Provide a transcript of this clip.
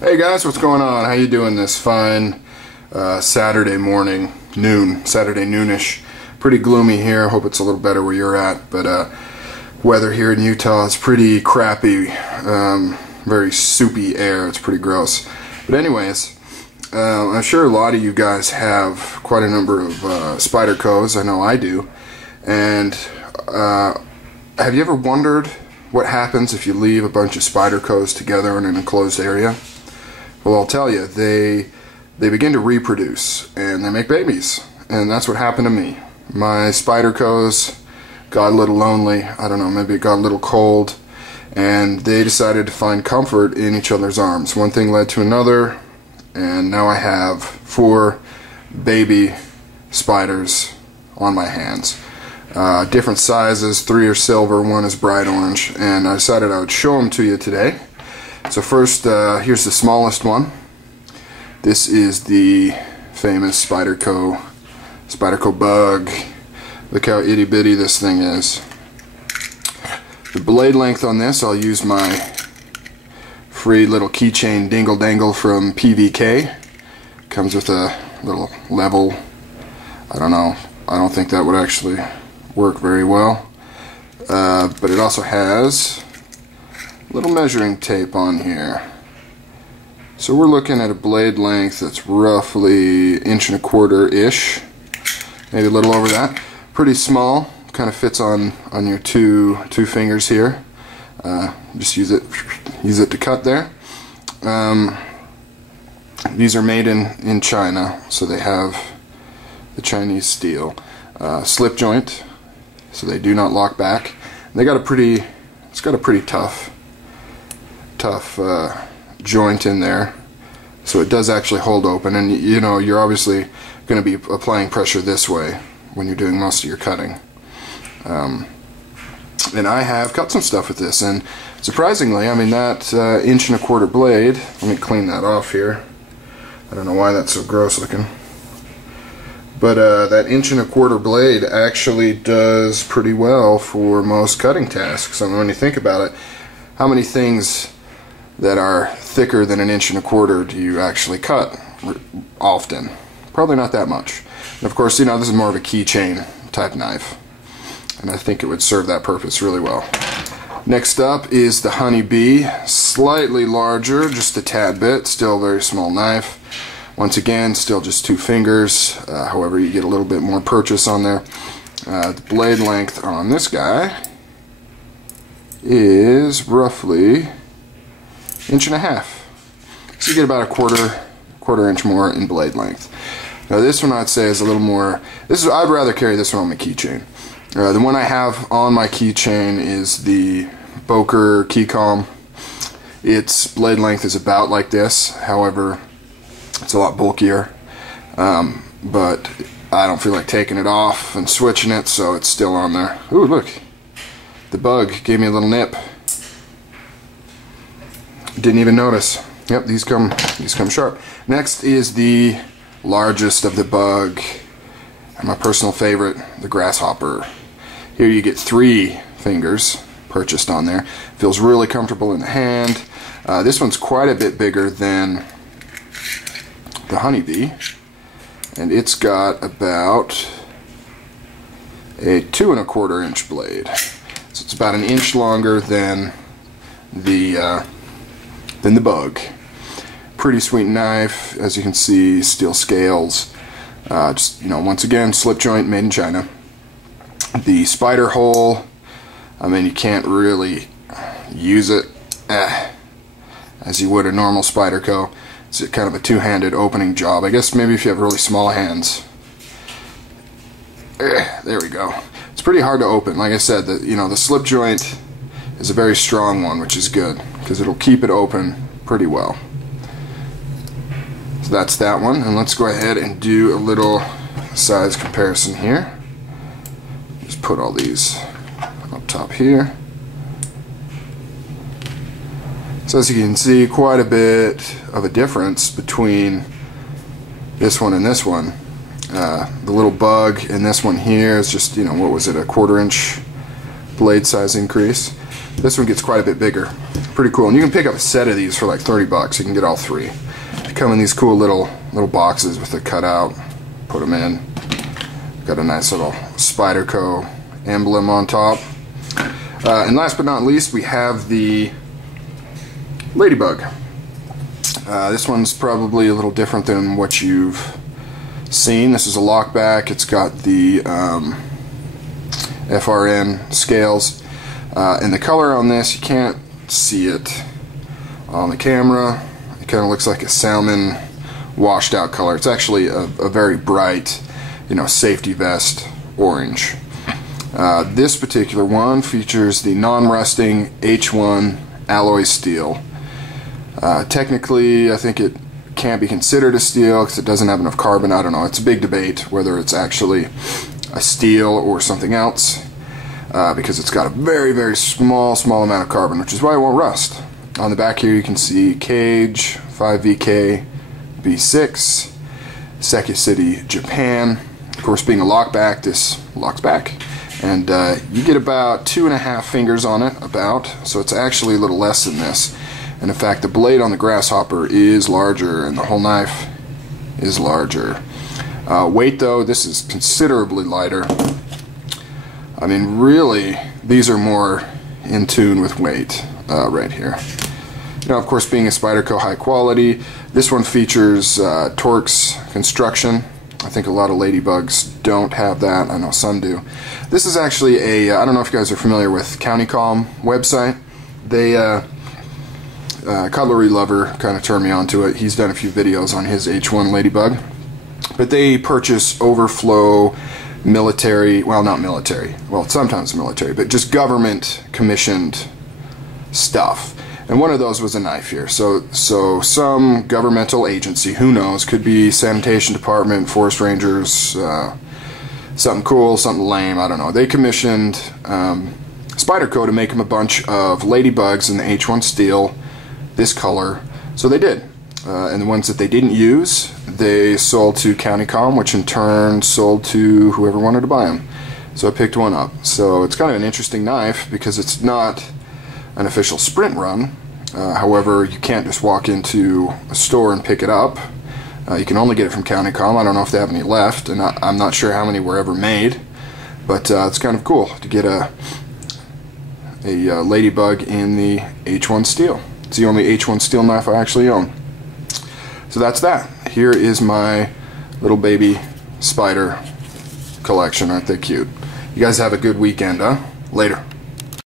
Hey guys, what's going on? How you doing this fine Saturday morning, Saturday noonish. Pretty gloomy here. Hope it's a little better where you're at, but weather here in Utah is pretty crappy. Very soupy air. It's pretty gross. But anyways, I'm sure a lot of you guys have quite a number of Spydercos. I know I do. And have you ever wondered what happens if you leave a bunch of Spydercos together in an enclosed area? Well, I'll tell you, they begin to reproduce and they make babies, and that's what happened to me. My Spydercos got a little lonely. I don't know, maybe it got a little cold, and they decided to find comfort in each other's arms. One thing led to another, and now I have 4 baby spiders on my hands. Different sizes, 3 are silver, 1 is bright orange, and I decided I would show them to you today. So first, here's the smallest one. This is the famous Spyderco bug. Look how itty bitty this thing is. The blade length on this, I'll use my free little keychain dingle dangle from PVK. Comes with a little level. I don't know. I don't think that would actually work very well. But it also has little measuring tape on here. So we're looking at a blade length that's roughly 1.25 ish, maybe a little over that. Pretty small, kind of fits on your two fingers here. Just use it to cut there. These are made in China, so they have the Chinese steel. Slip joint, so they do not lock back. And it's got a pretty tough joint in there, so it does actually hold open, and you know, you're obviously going to be applying pressure this way when you're doing most of your cutting. And I have cut some stuff with this, and surprisingly, I mean, that 1.25 blade, let me clean that off here. I don't know why that's so gross looking, but that 1.25 blade actually does pretty well for most cutting tasks. I mean, when you think about it, how many things that are thicker than 1.25 do you actually cut often? Probably not that much. And of course, you know, this is more of a keychain type knife, and I think it would serve that purpose really well. Next up is the Honeybee. Slightly larger, just a tad bit, still a very small knife. Once again, still just 2 fingers, however you get a little bit more purchase on there. The blade length on this guy is roughly 1.5 inches. So you get about a quarter inch more in blade length. Now this one I'd say is a little more, I'd rather carry this one on my keychain. The one I have on my keychain is the Boker Keycom. Its blade length is about like this, however it's a lot bulkier, but I don't feel like taking it off and switching it, so it's still on there. Ooh, look, the bug gave me a little nip. Didn't even notice. Yep, these come sharp. Next is the largest of the bug, and my personal favorite, the Grasshopper. Here you get 3 fingers purchased on there. Feels really comfortable in the hand. This one's quite a bit bigger than the Honeybee, and it's got about a 2.25 inch blade. So it's about 1 inch longer than the bug. Pretty sweet knife, as you can see, steel scales. Just, you know, once again, slip joint, made in China. The spider hole, I mean, you can't really use it as you would a normal Spyderco. It's kind of a two-handed opening job. I guess maybe if you have really small hands. There we go. It's pretty hard to open. Like I said, the slip joint is a very strong one, which is good because it'll keep it open pretty well. So that's that one, and let's go ahead and do a little size comparison here. Just put all these up top here. So as you can see, quite a bit of a difference between this one and this one. The little bug in this one here is just, you know, what was it, a 1/4 inch blade size increase. This one gets quite a bit bigger. Pretty cool. And you can pick up a set of these for like 30 bucks. You can get all three. They come in these cool little boxes with a cutout. Put them in. Got a nice little Spyderco emblem on top. And last but not least, we have the Ladybug. This one's probably a little different than what you've seen. This is a lockback. It's got the FRN scales. And the color on this, you can't see it on the camera. It kind of looks like a salmon washed out color. It's actually a very bright, safety vest orange. This particular one features the non-rusting H1 alloy steel. Technically, I think it can't be considered a steel because it doesn't have enough carbon. I don't know. It's a big debate whether it's actually a steel or something else, because it's got a very, very small amount of carbon, which is why it won't rust. On the back here you can see Cage 5VK B6, Seki City, Japan. Of course, being a lockback, this locks back. And you get about 2.5 fingers on it, so it's actually a little less than this. And in fact, the blade on the Grasshopper is larger, and the whole knife is larger. Weight though, this is considerably lighter. I mean, really, these are more in tune with weight right here. Of course, being a Spyderco high quality, this one features Torx construction. I think a lot of Ladybugs don't have that. I know some do. This is actually a, I don't know if you guys are familiar with CountyCom website. They, Cutlery Lover kind of turned me onto it. He's done a few videos on his H1 Ladybug. But they purchase overflow military, well, not military, well, sometimes military, but just government commissioned stuff. And one of those was a knife here. So some governmental agency, who knows, could be sanitation department, forest rangers, something cool, something lame, I don't know. They commissioned Spyderco to make them a bunch of Ladybugs in the H1 steel, this color. So they did. And the ones that they didn't use, they sold to CountyCom, which in turn sold to whoever wanted to buy them. So I picked one up. So it's kind of an interesting knife because it's not an official sprint run. However, you can't just walk into a store and pick it up. You can only get it from CountyCom. I don't know if they have any left, and I'm not sure how many were ever made. But it's kind of cool to get a Ladybug in the H1 steel. It's the only H1 steel knife I actually own. So that's that. Here is my little baby Spyder collection. Aren't they cute? You guys have a good weekend, huh? Later.